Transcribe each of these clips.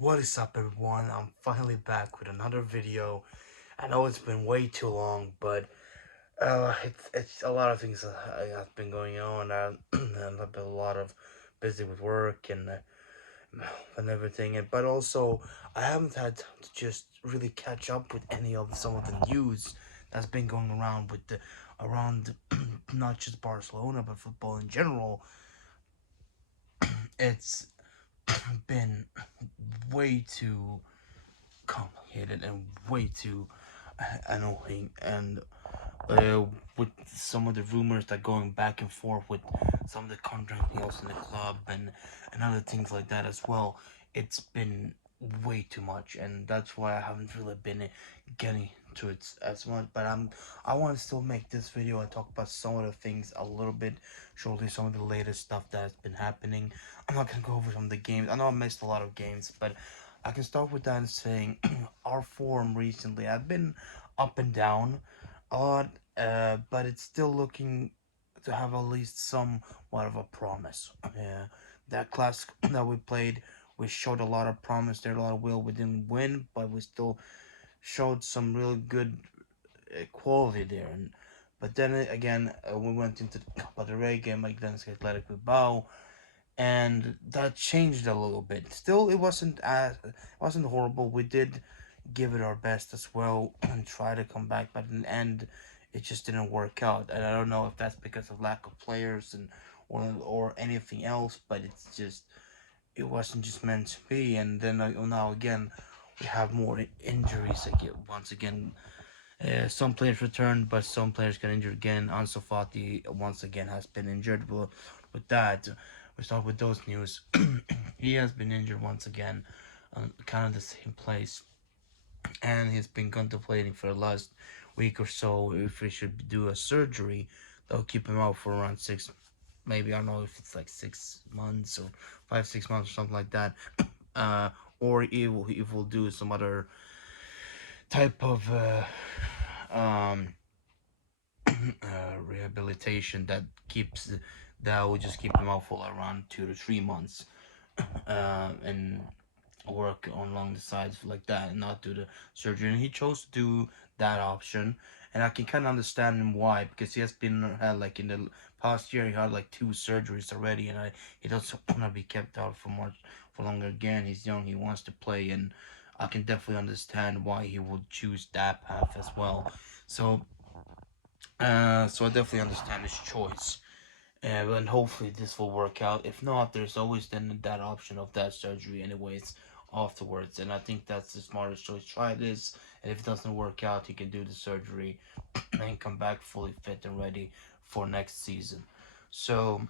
What is up, everyone? I'm finally back with another video. I know it's been way too long, but it's a lot of things have been going on. And I've been a lot of busy with work and everything. But also, I haven't had time to just really catch up with any of some of the news that's been going around with the around not just Barcelona but football in general. It's been way too complicated and way too annoying, and with some of the rumors that going back and forth with some of the contract deals in the club and other things like that as well, it's been way too much, and that's why I haven't really been getting to it as much. But I want to still make this video and talk about some of the things a little bit, shortly, some of the latest stuff that has been happening. I'm not gonna go over some of the games. I know I missed a lot of games, but I can start with that and saying our form recently have been up and down a lot, but it's still looking to have at least somewhat of a promise. That class that we played, we showed a lot of promise there, a lot of will. We didn't win, but we still showed some really good quality there. And but then again, we went into the Copa del Rey game against Athletic Bilbao, and that changed a little bit. Still, it wasn't horrible. We did give it our best as well and try to come back, but in the end, it just didn't work out. And I don't know if that's because of lack of players and or anything else, but it's just it wasn't just meant to be. And then now again, we have more injuries again. Once again, some players returned, but some players got injured again. Ansu Fati once again has been injured. Well, with that, we start with those news. He has been injured once again, kind of the same place, and he's been contemplating for the last week or so if he should do a surgery. They'll keep him out for around maybe I don't know if it's like 6 months or 5 6 months or something like that. Uh, or if we'll do some other type of um rehabilitation that will just keep him out for around 2 to 3 months, and work on along the sides like that and not do the surgery. And he chose to do that option, and I can kind of understand him why, because he has been had like in the past year he had like 2 surgeries already, and he doesn't want to be kept out for longer again. He's young, he wants to play, and I can definitely understand why he would choose that path as well. So so I definitely understand his choice. And hopefully this will work out. If not, there's always then that option of that surgery anyways afterwards. And I think that's the smartest choice. Try this, and if it doesn't work out, he can do the surgery and come back fully fit and ready for next season. So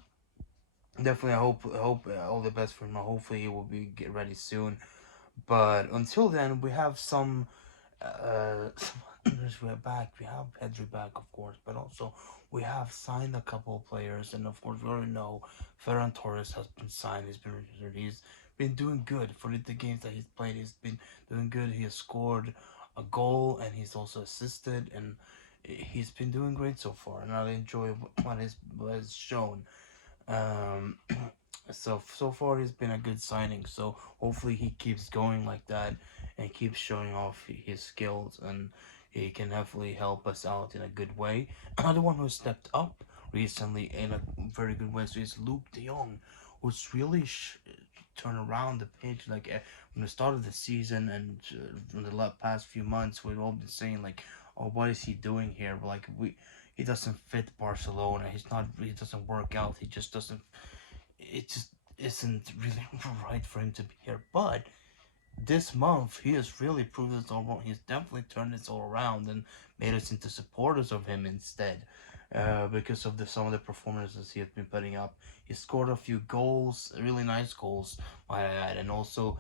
definitely, I hope all the best for him. Hopefully, he will be get ready soon. But until then, we have some we're back. We have Pedri back, of course, but also we have signed a couple of players, and of course we already know Ferran Torres has been signed. He's been doing good for the games that he's played. He's been doing good. He has scored a goal, and he's also assisted, and he's been doing great so far. And I enjoy what has shown. Um, so far he's been a good signing. So hopefully he keeps going like that and keeps showing off his skills, and he can definitely help us out in a good way. Another one who stepped up recently in a very good way so is Luke De Jong, who's really turned around the page like from the start of the season, and from the past few months we've all been saying like, oh, what is he doing here? Like he doesn't fit Barcelona. He doesn't work out. He just doesn't it just isn't really right for him to be here. But this month, he has really proved us all wrong. He's definitely turned this all around and made us into supporters of him instead. Because of some of the performances he has been putting up, he scored a few goals, really nice goals, might I add, and also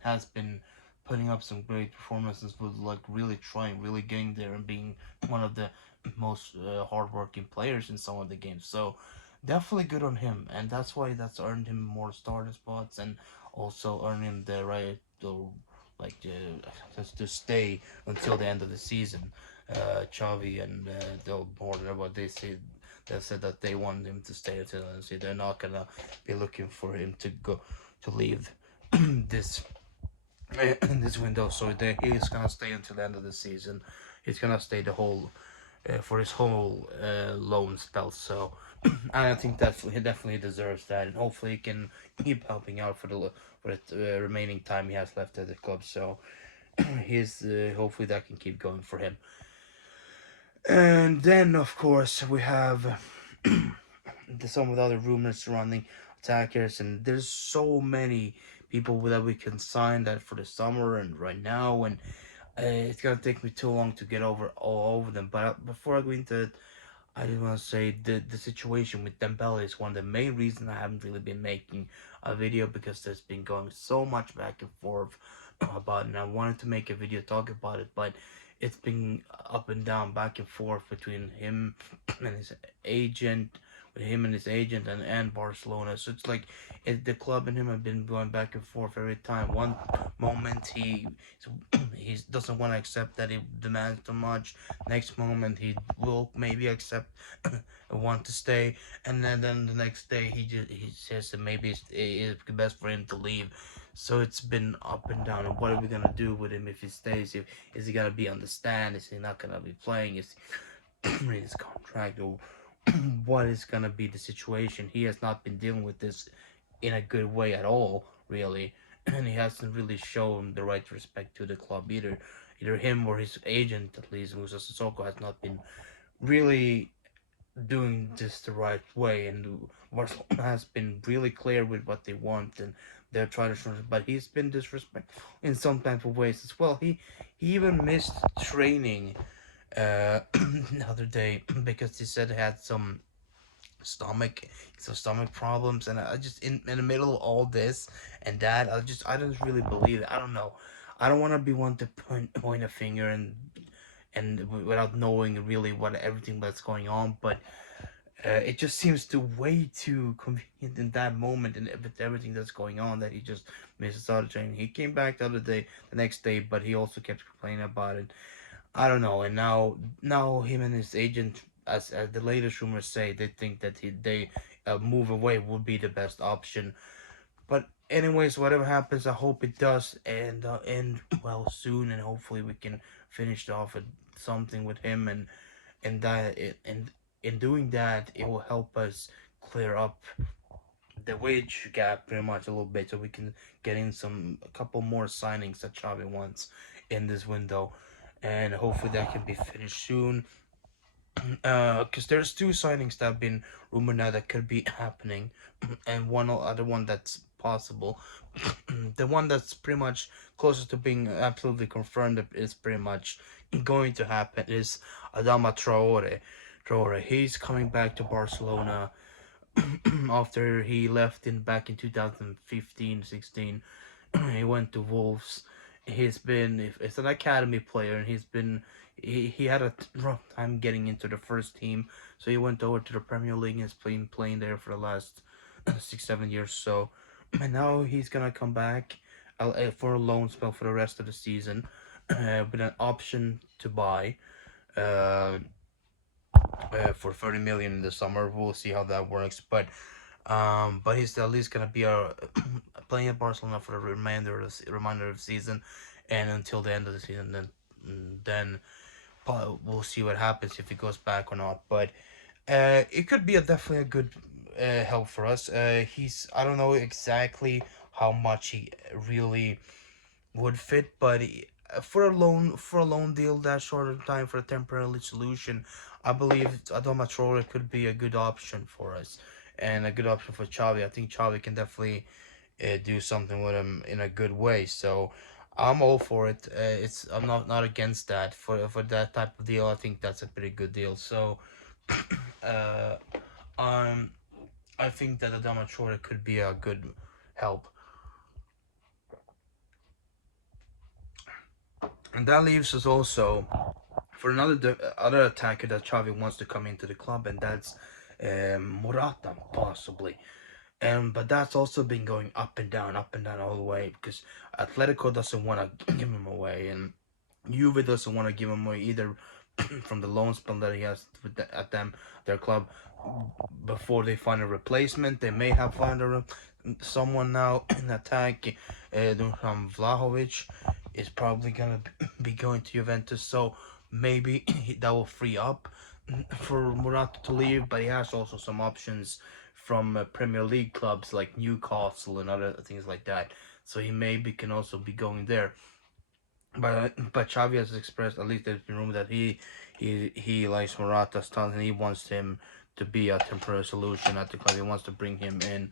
has been putting up some great performances with like really trying, really getting there, and being one of the most hardworking players in some of the games. So definitely good on him, and that's earned him more starter spots and also earned him the right to to stay until the end of the season. Xavi and the board, what they said that they want him to stay until the end of the season. They're not gonna be looking for him to leave this in this window, so he's gonna stay until the end of the season. He's gonna stay the whole for his whole loan spell. So, and I think that he definitely deserves that, and hopefully he can keep helping out for the remaining time he has left at the club. So, he's hopefully that can keep going for him. And then, of course, we have some of the other rumors surrounding attackers, and there's so many people that we can sign that for the summer and right now, and it's gonna take me too long to get over all over them. But before I go into it, I just want to say the situation with Dembele is one of the main reasons I haven't really been making a video, because there's been going so much back and forth about it, and I wanted to make a video talk about it, but it's been up and down, back and forth between him and his agent, with him and his agent and Barcelona. So it's like the club and him have been going back and forth every time. One moment he doesn't want to accept that he demands too much. Next moment he will maybe accept and want to stay, and then the next day he says that maybe it's best for him to leave. So it's been up and down. And what are we gonna do with him if he stays? If is he gonna be on the stand? Is he not gonna be playing? Is he his contract, or what is gonna be the situation? He has not been dealing with this in a good way at all, really, and he hasn't really shown the right respect to the club either. Either him or his agent, at least Musa Sissoko, has not been really doing this the right way, and Barcelona has been really clear with what they want, and they're trying to, but he's been disrespectful in some type of ways as well. He even missed training the other day because he said he had stomach stomach problems, and I just in the middle of all this and that, I don't really believe it. I don't know. I don't want to be one to point a finger and without knowing really what everything that's going on, but it just seems to way too convenient in that moment, and with everything that's going on, that he just misses out of training. He came back the next day, but he also kept complaining about it. I don't know. And now him and his agent, as the latest rumors say, they think that they move away would be the best option. But anyways, whatever happens, I hope it does end well soon, and hopefully we can finish off with something with him, and that and in doing that, it will help us clear up the wage gap pretty much a little bit, so we can get in a couple more signings that Xavi wants in this window, and hopefully that can be finished soon. Because there's two signings that have been rumored now that could be happening, and one other one that's possible. The one that's pretty much closest to being absolutely confirmed that is pretty much going to happen is Adama Traore. He's coming back to Barcelona after he left in back in 2015-16. He went to Wolves. It's an academy player, and he had a rough time getting into the first team, so he went over to the Premier League and has been playing there for the last 6-7 years. So, and now he's gonna come back for a loan spell for the rest of the season, with an option to buy. Uh, for 30 million in the summer. We'll see how that works, but he's at least gonna be playing at Barcelona for the remainder of the season, and until the end of the season. Then we'll see what happens if he goes back or not. But it could be definitely a good help for us. I don't know exactly how much he really would fit, but for a loan deal that short of time, for a temporary solution, I believe Adama Traore could be a good option for us, and a good option for Xavi. I think Xavi can definitely do something with him in a good way. So I'm all for it. I'm not against that for that type of deal. I think that's a pretty good deal. So uh, um, I think that Adama Traore could be a good help. And that leaves us also for other attacker that Xavi wants to come into the club, and that's Morata possibly. But that's also been going up and down all the way, because Atletico doesn't want to give him away, and Juve doesn't want to give him away either from the loan spell that he has at their club. Before they find a replacement, they may have found someone now in attack, Dusan Vlahovic, is probably gonna be going to Juventus. So maybe that will free up for Morata to leave. But he has also some options from Premier League clubs like Newcastle and other things like that. So he maybe can also be going there. But Xavi has expressed, at least there's been rumor that he likes Morata's talent and he wants him to be a temporary solution at the club. He wants to bring him in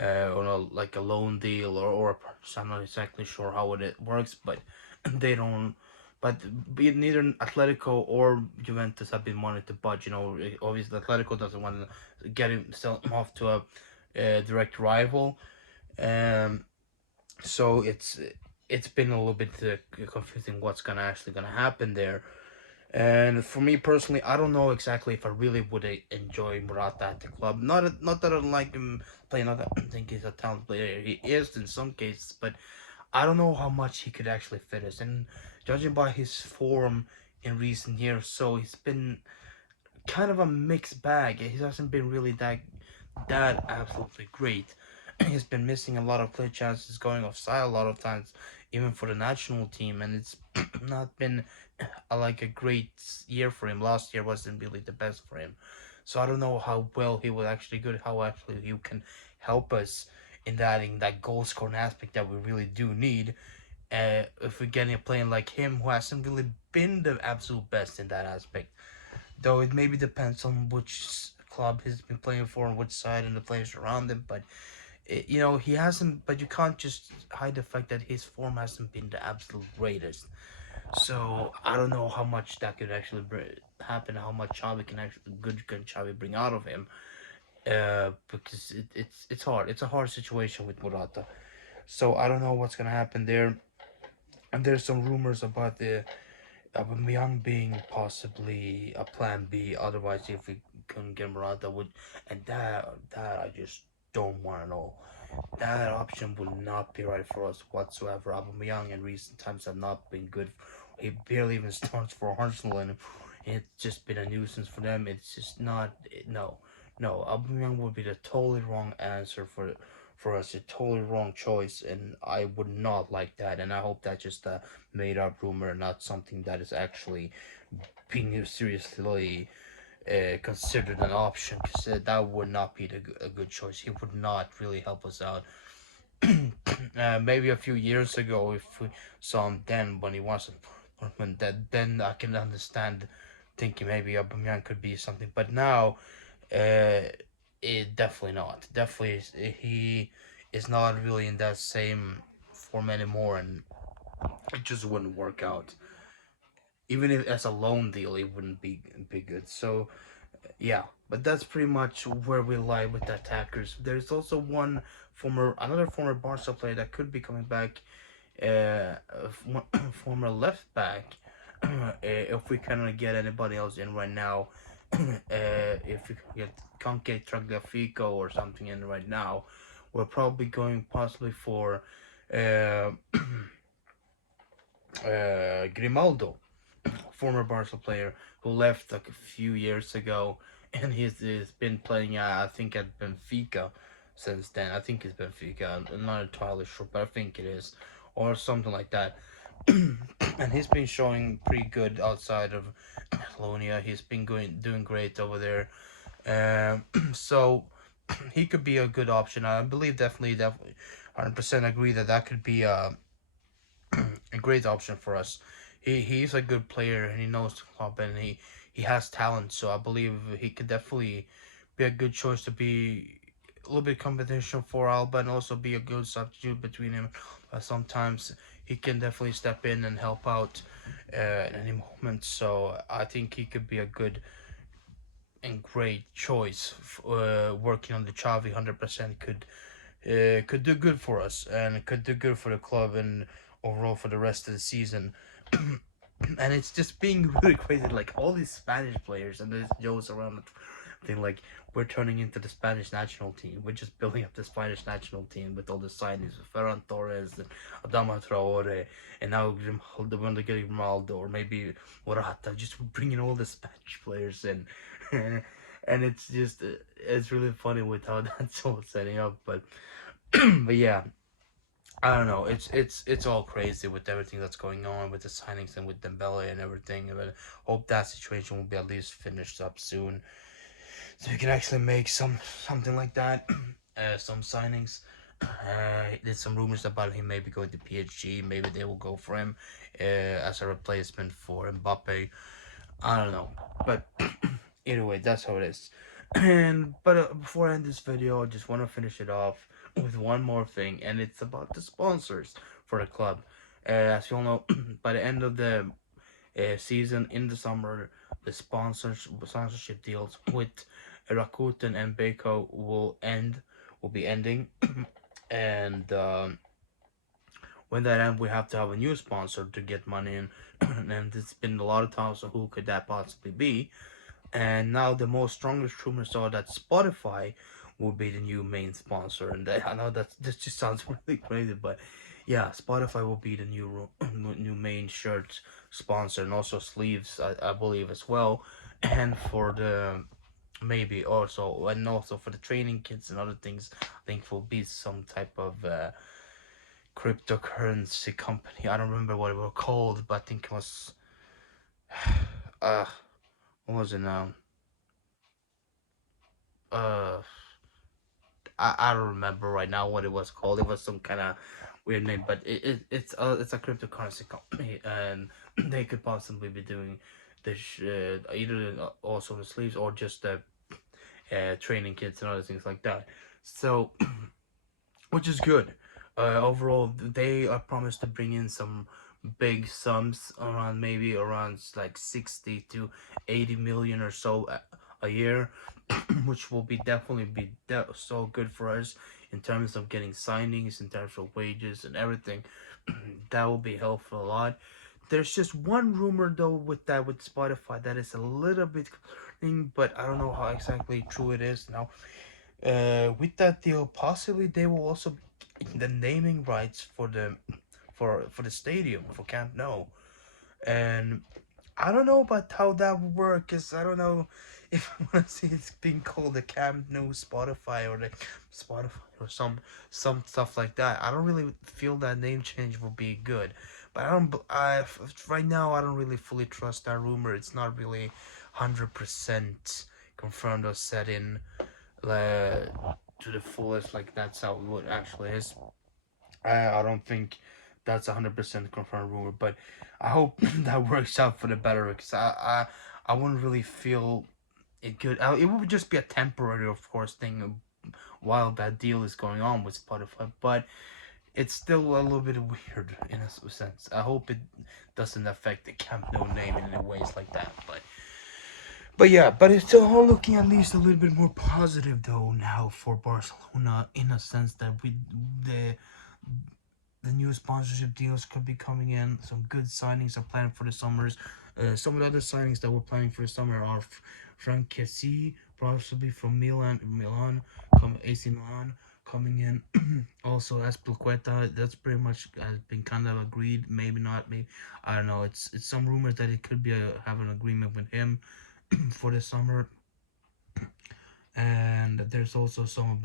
on like a loan deal or I'm not exactly sure how it works, but they don't. But neither Atletico or Juventus have been wanting to budge. Obviously Atletico doesn't want to sell him off to a direct rival. Um, so it's been a little bit confusing what's gonna actually gonna happen there. And for me personally, I don't know exactly if I really would enjoy Morata at the club. Not that I don't like him playing. Not that I think he's a talented player. He is in some cases, but I don't know how much he could actually fit us. And judging by his form in recent years, so he's been kind of a mixed bag. He hasn't been really that absolutely great. He's been missing a lot of clear chances, going offside a lot of times, even for the national team, and it's not been like a great year for him. Last year wasn't really the best for him, so I don't know how well he will actually good. How actually he can help us in that goal scoring aspect that we really do need. If we're getting a player like him who hasn't really been the absolute best in that aspect, though it maybe depends on which club he's been playing for and which side and the players around him. But he hasn't. But you can't just hide the fact that his form hasn't been the absolute greatest. So I don't know how much that could actually happen. How much Xavi can actually good can Xavi bring out of him? Because it's hard. It's a hard situation with Morata. So I don't know what's gonna happen there. And there's some rumors about the Aubameyang being possibly a plan B. Otherwise, if we couldn't get Morata, would and that I just don't want to know. That option would not be right for us whatsoever. Aubameyang in recent times have not been good. He barely even starts for Arsenal, and it's just been a nuisance for them. It's just not. No, no. Aubameyang would be the totally wrong answer for us. A totally wrong choice, and I would not like that. And I hope that's just a made up rumor, not something that is actually being seriously considered an option. Because that would not be a good choice. He would not really help us out. Maybe a few years ago, if we saw him then when he wasn't when that then I can understand thinking maybe Aubameyang could be something, but now, it definitely not. Definitely, he is not really in that same form anymore, and it just wouldn't work out. Even if as a loan deal, it wouldn't be good. So yeah, but that's pretty much where we lie with the attackers. There's also another former Barca player that could be coming back, former left back. If we cannot get anybody else in right now, if we can't get Tagliafico or something in right now, we're probably going possibly for uh, Grimaldo, former Barca player who left like a few years ago, and he's been playing. I think at Benfica since then. I think it's Benfica. I'm not entirely sure, but I think it is, or something like that. And he's been showing pretty good outside of Catalonia. He's been doing great over there. So he could be a good option. I believe definitely, 100% agree that could be a great option for us. He's a good player and he knows the club and he has talent. So I believe he could definitely be a good choice to be a little bit competition for Alba and also be a good substitute between him. Sometimes he can definitely step in and help out at any moment. So I think he could be a good and great choice. Working on the Xavi 100% could do good for us and could do good for the club and overall for the rest of the season. And it's just being really crazy. Like all these Spanish players and there's jokes around the thing like we're turning into the Spanish national team. We're just building up the Spanish national team with all the signings with Ferran Torres and Adama Traore and now Grimaldo, when they get Grimaldo or maybe Morata, just bringing all the Spanish players in. And it's just it's really funny with how that's all setting up. But But yeah, I don't know. It's all crazy with everything that's going on with the signings and with Dembele and everything. But hope that situation will be at least finished up soon, so we can actually make something like that. Some signings. There's some rumors about him maybe going to PSG. Maybe they will go for him as a replacement for Mbappe. I don't know, but either way, that's how it is. And but before I end this video, I just want to finish it off with one more thing, and it's about the sponsors for the club. As you all know, by the end of the season in the summer, the sponsorship deals with Rakuten and Beko will be ending, and when that ends, we have to have a new sponsor to get money in, and it's been a lot of times. So who could that possibly be? And now the most strongest rumors are that Spotify will be the new main sponsor. And I know that this just sounds really crazy, but yeah, Spotify will be the new main shirt sponsor, and also sleeves, I believe as well. And for the maybe also, and also for the training kits and other things, I think will be some type of cryptocurrency company. I don't remember what it was called, but I think it was uh what was it now? Uh I don't remember right now what it was called. It was some kind of weird name, but it's a cryptocurrency company, and they could possibly be doing this either also the sleeves or just the training kits and other things like that. So, which is good. Overall, they are promised to bring in some big sums, around maybe around like 60 to 80 million or so a year, which will be definitely be so good for us in terms of getting signings, in terms of wages and everything. That will be helpful a lot. There's just one rumor though with Spotify that is a little bit concerning, but I don't know how exactly true it is now. With that deal, possibly they will also be the naming rights for the stadium for Camp Nou, and I don't know about how that would work, cause I don't know if I want to see it's being called the Camp Nou Spotify or the Spotify or some stuff like that. I don't really feel that name change will be good, but I don't. Right now I don't really fully trust that rumor. It's not really 100% confirmed or set in to the fullest. Like that's how it would actually is. I don't think that's 100% confirmed rumor, but I hope that works out for the better because I wouldn't really feel it good. It would just be a temporary, of course, thing while that deal is going on with Spotify, but it's still a little bit weird in a sense. I hope it doesn't affect the Camp Nou name in any ways like that, but yeah, but it's all looking at least a little bit more positive though now for Barcelona in a sense that with the the new sponsorship deals could be coming in. Some good signings are planned for the summers. Some of the other signings that we're planning for the summer are Frank Kessie, possibly from Milan, come AC Milan coming in. Also, Azpilicueta, that's pretty much has been kind of agreed. Maybe not. Maybe I don't know. It's some rumors that it could be have an agreement with him for the summer. And there's also some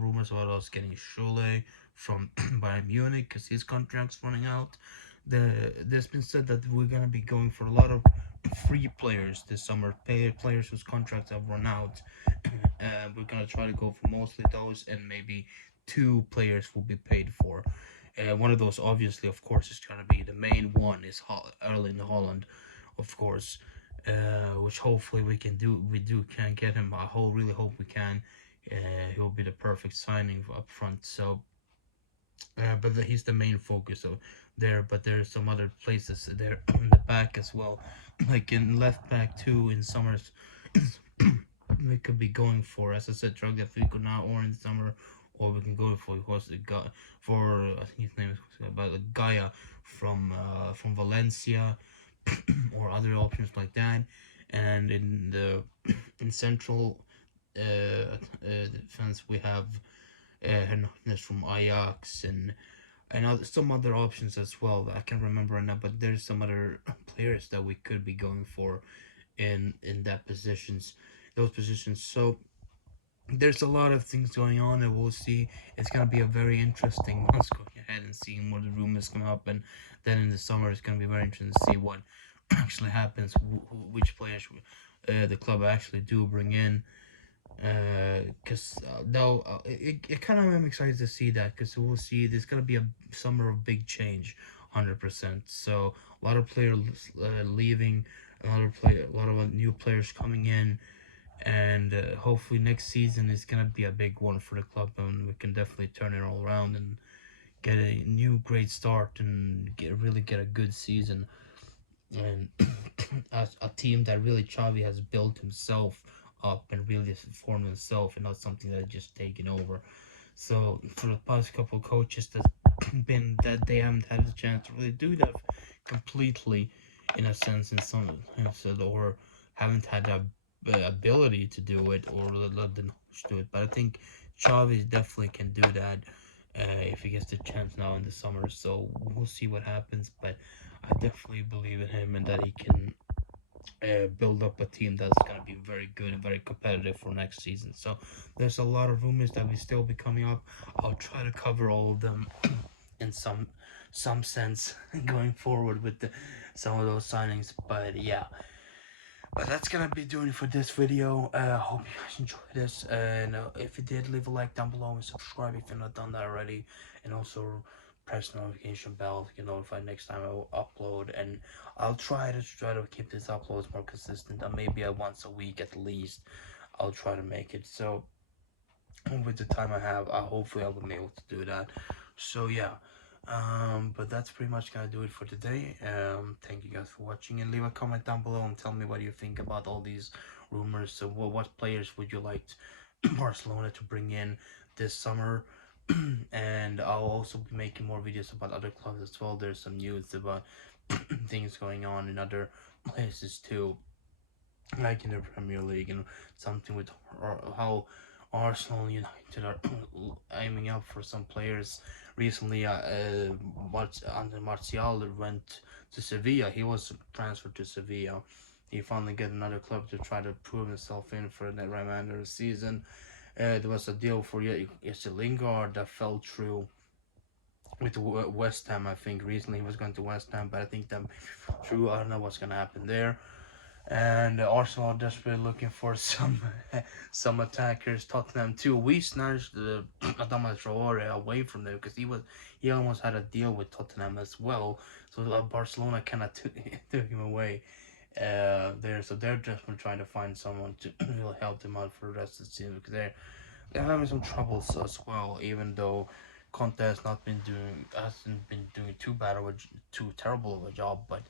rumors about us getting Schule from Bayern Munich because his contract's running out. There's been said that we're gonna be going for a lot of free players this summer, players whose contracts have run out. We're gonna try to go for mostly those, and maybe two players will be paid for. One of those, obviously, of course, is gonna be the main one is Erling Holland, of course, which hopefully we can do. We can get him. Really hope we can. He'll be the perfect signing up front. So, but he's the main focus of there. But there's some other places there in the back as well, like in left back too. In summers, we could be going for, as I said, Drug Fico now or in summer, or we can go for the guy for I think his name is about Gaia from Valencia, or other options like that. And in the in central defense, we have Hernandez from Ajax and some other options as well that I can't remember right now. But there's some other players that we could be going for in that positions, those positions. So there's a lot of things going on, and we'll see. It's gonna be a very interesting months going ahead and seeing what the rumors come up, and then in the summer it's gonna be very interesting to see what actually happens, which players the club actually do bring in. Because though it kind of I'm excited to see that, because we'll see there's gonna be a summer of big change, 100%. So a lot of players leaving, a lot of new players coming in, and hopefully next season is gonna be a big one for the club, and we can definitely turn it all around and get a new great start and really get a good season, and a team that really Xavi has built himself up and really formed himself, and not something that just taken over. So for the past couple of coaches that's been that they haven't had the chance to really do that completely, in a sense, in some or haven't had the ability to do it, or the knowledge to it. But I think Xavi definitely can do that if he gets the chance now in the summer. So we'll see what happens. But I definitely believe in him, and that he can build up a team that's going to be very good and very competitive for next season. So there's a lot of rumors that will still be coming up. I'll try to cover all of them in some sense going forward with some of those signings. But yeah, but that's gonna be doing it for this video. Hope you guys enjoyed this, and if you did, leave a like down below and subscribe if you're not done that already, and also press the notification bell to get notified next time I will upload. And I'll try to keep these uploads more consistent, maybe once a week at least. I'll try to make it. So with the time I have, hopefully I will be able to do that. So yeah, but that's pretty much gonna do it for today. Thank you guys for watching, and leave a comment down below and tell me what you think about all these rumors. So what players would you like Barcelona to bring in this summer? And I'll also be making more videos about other clubs as well. There's some news about things going on in other places too, like in the Premier League, and something with how Arsenal United are aiming up for some players. Recently, Andre Martial went to Sevilla. He was transferred to Sevilla. He finally got another club to try to prove himself in for the remainder of the season. There was a deal for Jesse Lingard that fell through with West Ham. I think recently he was going to West Ham, but I think that true. I don't know what's gonna happen there. And Arsenal are desperately looking for some some attackers. Tottenham too. We snatched the Traore away from there, because he almost had a deal with Tottenham as well. So Barcelona kind of took him away there. So they're just trying to find someone to really help them out for the rest of the season, because they're having some troubles as well. Even though Conte hasn't been doing too terrible of a job, but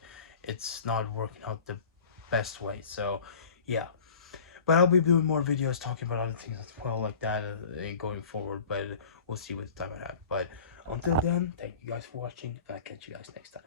it's not working out the best way. So yeah, but I'll be doing more videos talking about other things as well, like that, going forward. But we'll see with the time I have. But until then, thank you guys for watching, and I'll catch you guys next time.